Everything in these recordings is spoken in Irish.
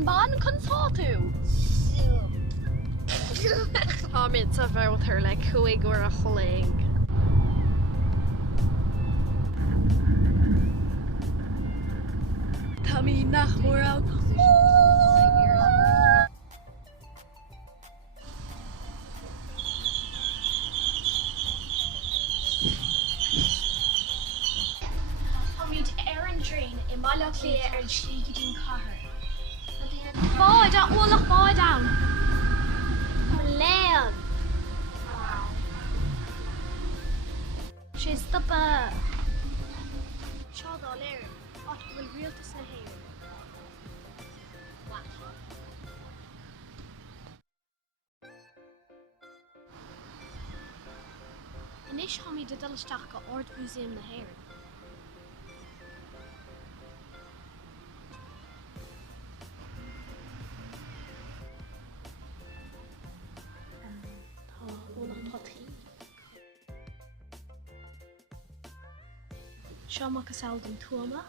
an ban contáú. Táid sa bhethir le chuig uair a choling. Tá í nach mór an. Táid ar an drain I maiile lé ar an slí go dtín cathair. Fáid a bhlach fáid an. Léan. Sé stoppa. Seo dá léir, áit go bhfuil rialtas na héir. Inis thoí de dulaisteach go Ard Museum na Héir. Seo má go saoil den tuama.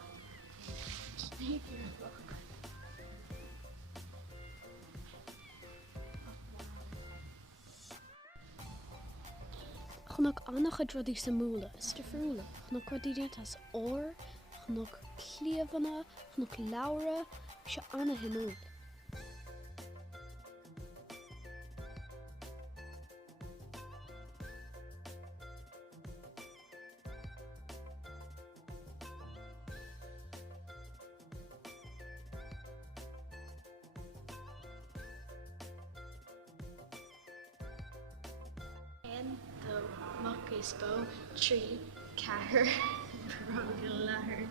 Chnoch annach a drodí sa múla is de friúla, chnoch rodí détas ór, chnoch clíomhanna, chnoch laura, se anna hinúd. Do Muck is Bo, Tree, Cahir, Brogan Lahar.